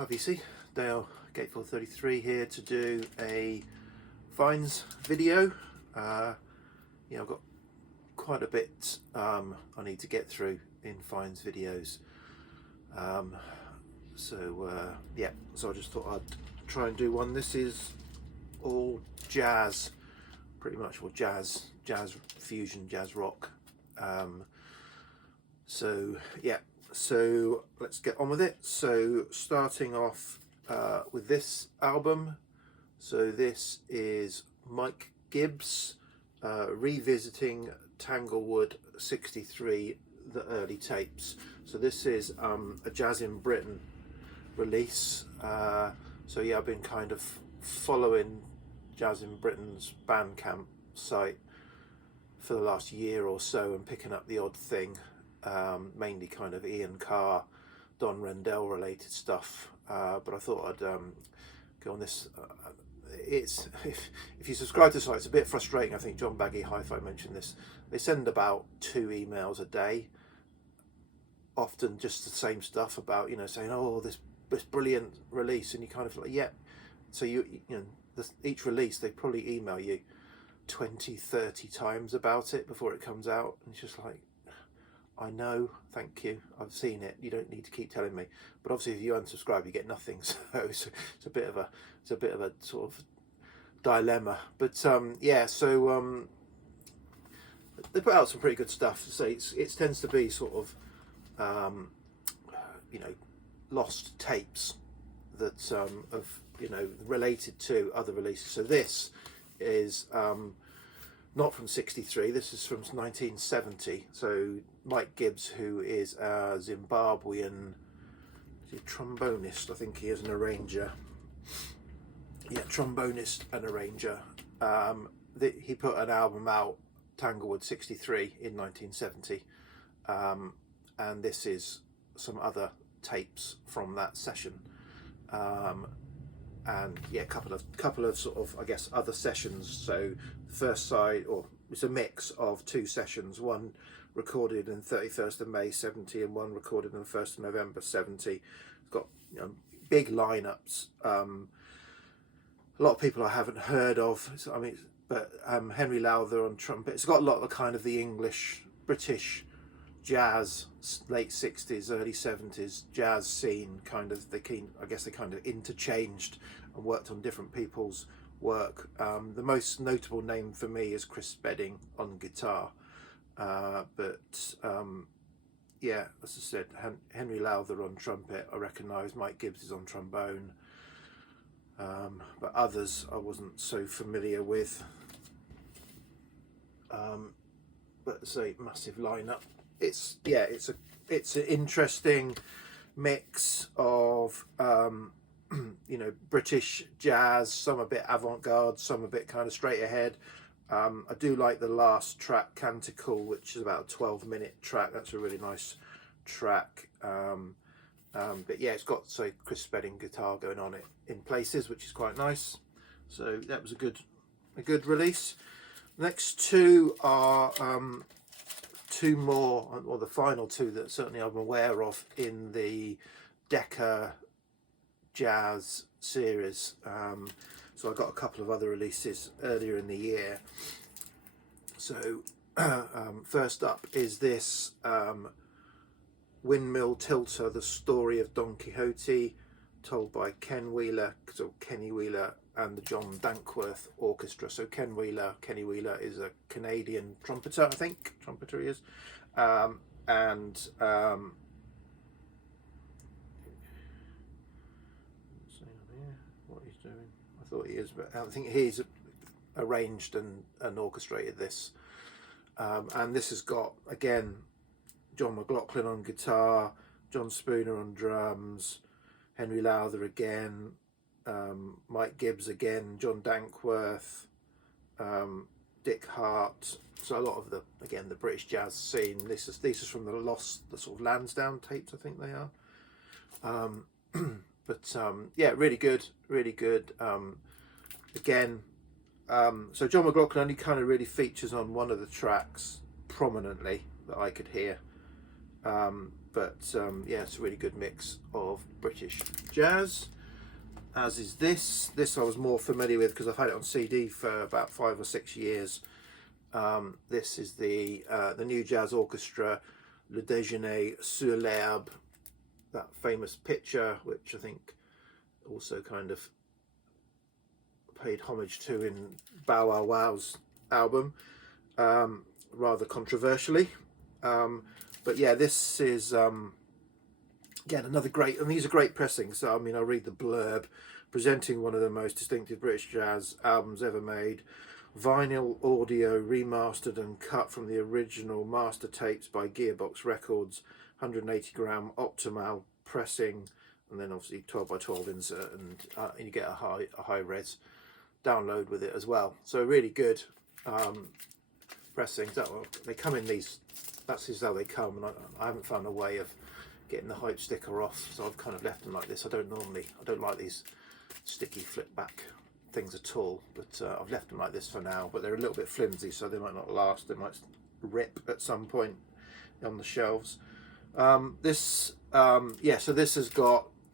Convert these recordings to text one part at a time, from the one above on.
Hi VC, Dale Gateful 33 here to do a finds video. I've got quite a bit I need to get through in finds videos. So I just thought I'd try and do one. This is all jazz, pretty much, or jazz fusion, jazz rock. So let's get on with it. So starting off with this album. So this is Mike Gibbs revisiting Tanglewood 63, the early tapes. So this is a Jazz in Britain release. I've been kind of following Jazz in Britain's Bandcamp site for the last year or so and picking up the odd thing. Mainly kind of Ian Carr, Don Rendell related stuff, but I thought I'd go on this. It's if you subscribe to the site, it's a bit frustrating. I think John Baggy Hi-Fi mentioned this. They send about 2 emails a day, often just the same stuff about, saying, oh, this brilliant release, and you kind of like, yeah. So each release they probably email you 20-30 times about it before it comes out, and it's just like, I know, thank you, I've seen it, you don't need to keep telling me. But obviously if you unsubscribe you get nothing, so it's a bit of a sort of dilemma. But they put out some pretty good stuff. So it tends to be sort of lost tapes that related to other releases. So this is not from 63, this is from 1970. So Mike Gibbs, who is a Zimbabwean trombonist, I think he is an arranger. Yeah, trombonist and arranger. He put an album out, Tanglewood 63, in 1970. And this is some other tapes from that session. A couple of sort of, I guess, other sessions. So the first side, or it's a mix of 2 sessions, one recorded in 31st of May 70 and one recorded on 1st of November 70. It's got big lineups. A lot of people I haven't heard of. But Henry Lowther on trumpet. It's got a lot of kind of the English, British jazz, late 60s, early 70s jazz scene. Kind of, they kind of interchanged and worked on different people's work. The most notable name for me is Chris Spedding on guitar. As I said, Henry Lowther on trumpet I recognise, Mike Gibbs is on trombone, but others I wasn't so familiar with. But say massive lineup. It's an interesting mix of British jazz, some a bit avant-garde, some a bit kind of straight ahead. I do like the last track, Canticle, which is about a 12-minute track. That's a really nice track. It's got Chris Spedding guitar going on it in places, which is quite nice. So that was a good release. Next 2 are 2 more, or the final 2 that certainly I'm aware of in the Decca Jazz series. So I got a couple of other releases earlier in the year. So first up is this Windmill Tilter, the story of Don Quixote, told by Kenny Wheeler and the John Dankworth Orchestra. So Kenny Wheeler is a Canadian trumpeter, I think. Trumpeter he is. What he's doing, I thought he is, but I think he's arranged and orchestrated this. And this has got, again, John McLaughlin on guitar, John Spooner on drums, Henry Lowther again, Mike Gibbs again, John Dankworth, Dick Hart. So a lot of the British jazz scene. This is from the sort of Lansdowne tapes, I think they are. Really good. So John McLaughlin only kind of really features on one of the tracks prominently that I could hear. but yeah, it's a really good mix of British jazz. As is this. This I was more familiar with because I've had it on CD for about 5 or 6 years. This is the New Jazz Orchestra, Le Déjeuner sur l'herbe, that famous picture, which I think also kind of paid homage to in Bow Wow Wow's album, rather controversially. But yeah, this is again another great, and these are great pressings. So I mean, I'll read the blurb: presenting one of the most distinctive British jazz albums ever made, vinyl audio remastered and cut from the original master tapes by Gearbox Records, 180 gram optimal pressing, and then obviously 12 by 12 insert, and you get a high res download with it as well. So really good pressings. They come in these. That's just how they come, and I haven't found a way of getting the hype sticker off, so I've kind of left them like this. I don't like these sticky flip back things at all, but I've left them like this for now. But they're a little bit flimsy, so they might not last. They might rip at some point on the shelves. So this has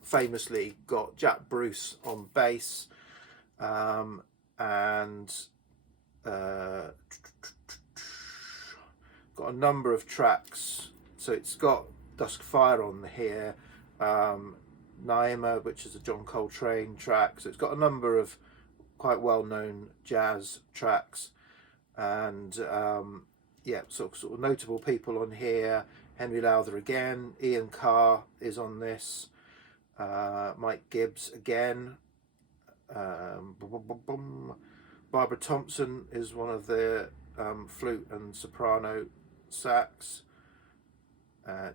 famously got Jack Bruce on bass, and got a number of tracks. So it's got Dusk Fire on here, Naima, which is a John Coltrane track. So it's got a number of quite well-known jazz tracks, and yeah, sort of notable people on here. Henry Lowther again, Ian Carr is on this, Mike Gibbs again, Barbara Thompson is one of the flute and soprano sax.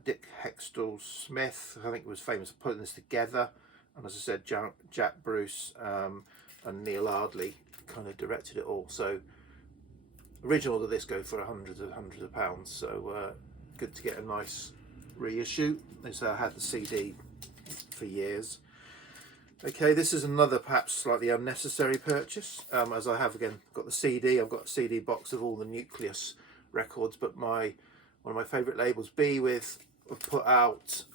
Dick Hextall Smith, I think, was famous for putting this together, and as I said, Jack Bruce and Neil Ardley kind of directed it all. So original of this go for hundreds of pounds, so good to get a nice reissue. So I had the CD for years. Okay, this is another perhaps slightly unnecessary purchase, as I have again got the CD. I've got a CD box of all the Nucleus records, but one of my favourite labels, Bewith, have put out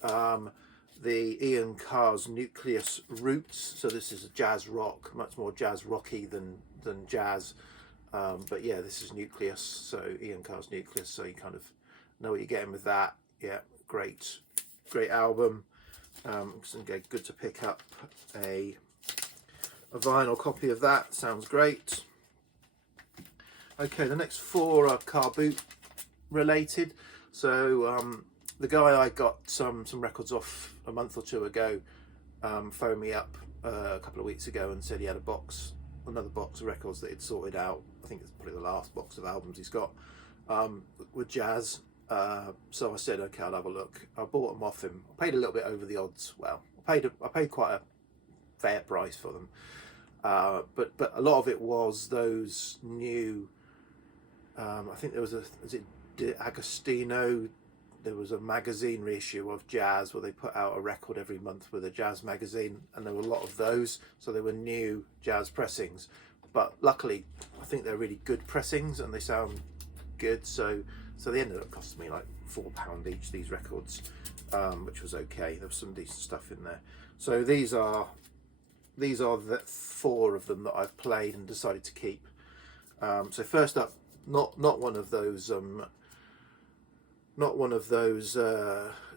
the Ian Carr's Nucleus Roots. So this is a jazz rock, much more jazz rocky than jazz, but yeah, this is Nucleus, so Ian Carr's Nucleus, so you kind of know what you're getting with that. Yeah, great album. It's good to pick up a vinyl copy of that. Sounds great. Okay, the next 4 are car boot related. So the guy I got some records off a month or 2 ago phoned me up a couple of weeks ago and said he had another box of records that he'd sorted out. I think it's probably the last box of albums he's got with jazz. So I said, okay, I'll have a look. I bought them off him. I paid a little bit over the odds. Well, I paid quite a fair price for them, but a lot of it was those new. I think there was De Agostino. There was a magazine reissue of jazz where they put out a record every month with a jazz magazine, and there were a lot of those. So they were new jazz pressings, but luckily, I think they're really good pressings and they sound good. So they ended up costing me like £4 each, these records, which was okay. There was some decent stuff in there. So these are the 4 of them that I've played and decided to keep. So first up, not one of those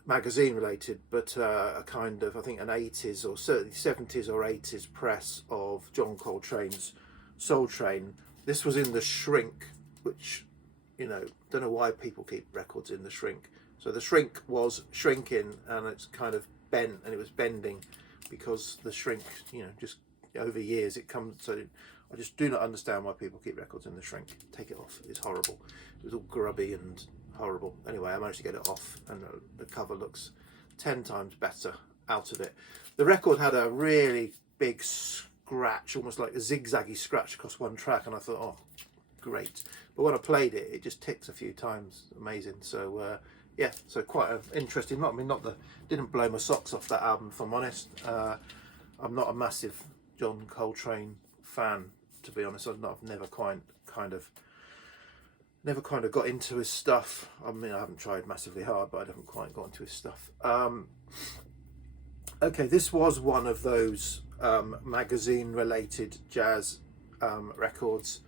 magazine related, but a kind of, I think, an 80s or certainly 70s or 80s press of John Coltrane's Soul Train. This was in the Shrink, which, you know, don't know why people keep records in the Shrink. So the Shrink was shrinking, and it's kind of bent, and it was bending because the Shrink, you know, just over years it comes. So I just do not understand why people keep records in the Shrink. Take it off. It's horrible. It was all grubby and horrible. Anyway, I managed to get it off, and the cover looks 10 times better out of it. The record had a really big scratch, almost like a zigzaggy scratch across one track, and I thought, oh, great. But when I played it, it just ticks a few times. Amazing. So yeah, so quite an interesting. Didn't blow my socks off that album, if I'm honest. I'm not a massive John Coltrane fan, to be honest. I've never quite kind of never kind of got into his stuff. I mean, I haven't tried massively hard, but I haven't quite got into his stuff. Okay, this was one of those magazine related jazz records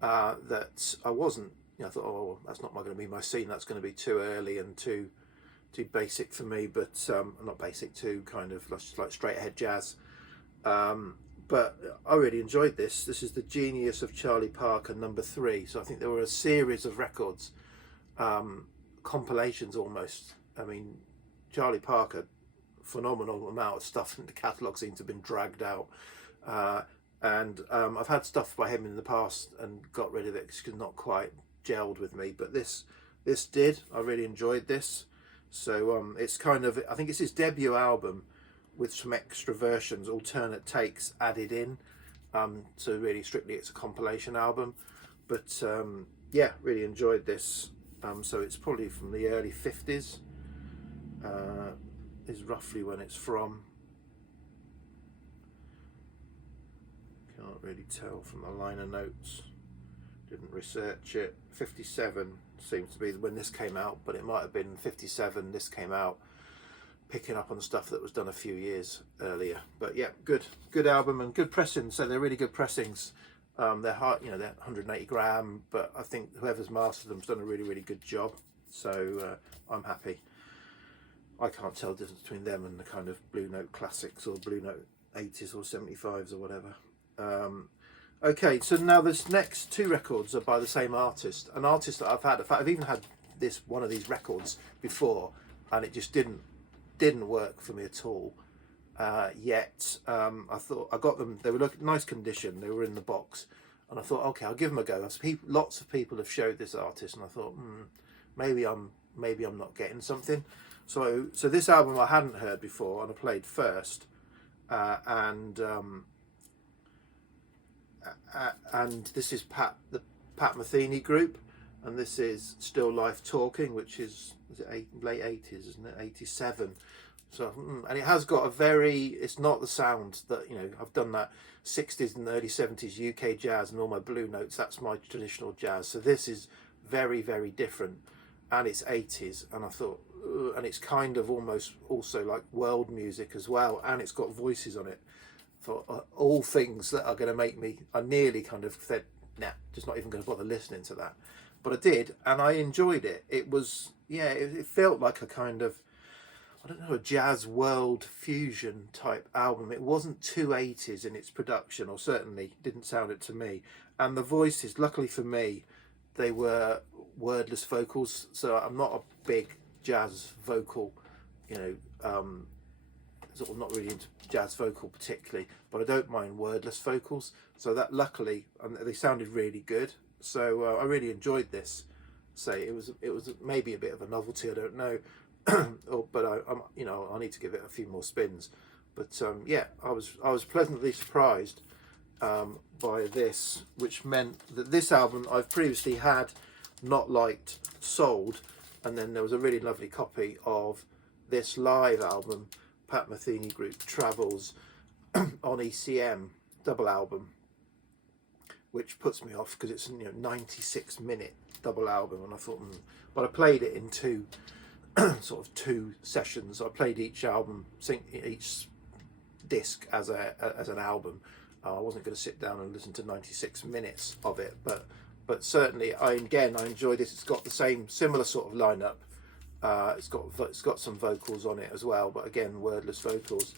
that I wasn't, you know, I thought, oh, that's not going to be my scene, that's going to be too early and too basic for me, but not basic, too kind of like straight ahead jazz. But I really enjoyed this. This is The Genius of Charlie Parker #3. So I think there were a series of records, compilations almost. I mean, Charlie Parker, phenomenal amount of stuff in the catalogue seems to have been dragged out. And I've had stuff by him in the past and got rid of it because it's not quite gelled with me. But this did. I really enjoyed this. So it's kind of, I think it's his debut album with some extra versions, alternate takes added in. So really strictly it's a compilation album. But yeah, really enjoyed this. So it's probably from the early 50s. Is roughly when it's from. Can't really tell from the liner notes. Didn't research it. 57 seems to be when this came out, but it might have been 57 this came out, picking up on stuff that was done a few years earlier. But yeah, good album and good pressings. So they're really good pressings. They're hard, you know, they're 180 gram, but I think whoever's mastered them's done a really good job. So I'm happy. I can't tell the difference between them and the kind of Blue Note classics or Blue Note 80s or 75s or whatever. Okay, so now this next two records are by the same artist, an artist that I've had. In fact, I've even had one of these records before, and it just didn't work for me at all. Yet I thought I got them. They were in nice condition. They were in the box, and I thought, okay, I'll give them a go. Lots of people have showed this artist, and I thought, maybe I'm not getting something. So this album I hadn't heard before, and I played first, and this is the Pat Metheny group, and this is Still Life Talking, which is it late 80s, isn't it? 87. So and it has got it's not the sound that, you know, I've done that 60s and early 70s UK jazz and all my Blue Notes. That's my traditional jazz. So this is very different, and it's 80s, and I thought, and it's kind of almost also like world music as well, and it's got voices on it. For all things that are going to make me, I nearly kind of said, nah, just not even going to bother listening to that. But I did, and I enjoyed it. It was, yeah, it felt like a kind of, I don't know, a jazz world fusion type album. It wasn't too 80s in its production, or certainly didn't sound it to me. And the voices, luckily for me, they were wordless vocals. So I'm not a big jazz vocal, you know, sort of not really into jazz vocal particularly, but I don't mind wordless vocals. So that luckily, they sounded really good. So I really enjoyed this. Say it was maybe a bit of a novelty. I don't know, but I'm you know, I need to give it a few more spins. But yeah, I was pleasantly surprised by this, which meant that this album I've previously had, not liked, sold, and then there was a really lovely copy of this live album, Pat Metheny Group Travels, on ECM double album, which puts me off because it's, you know, 96-minute double album, and I thought, but I played it in two sort of two sessions. I played each album, each disc as an album. I wasn't going to sit down and listen to 96 minutes of it, but certainly I enjoyed this. It's got the similar sort of lineup. It's got some vocals on it as well, but again, wordless vocals,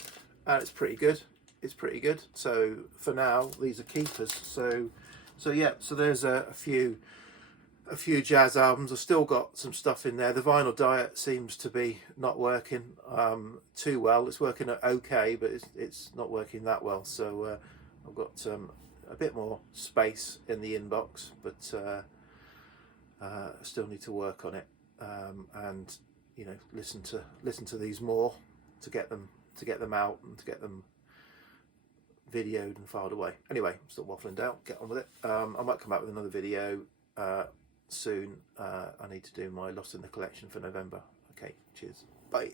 and it's pretty good. It's pretty good. So for now, these are keepers. So yeah. So there's a few jazz albums. I've still got some stuff in there. The Vinyl Diet seems to be not working too well. It's working okay, but it's not working that well. So I've got a bit more space in the inbox, but I still need to work on it. And, you know, listen to these more to get them out and to get them videoed and filed away. Anyway, I'm still waffling down. Get on with it. I might come out with another video soon. I need to do my Lost in the Collection for November. Okay, cheers. Bye.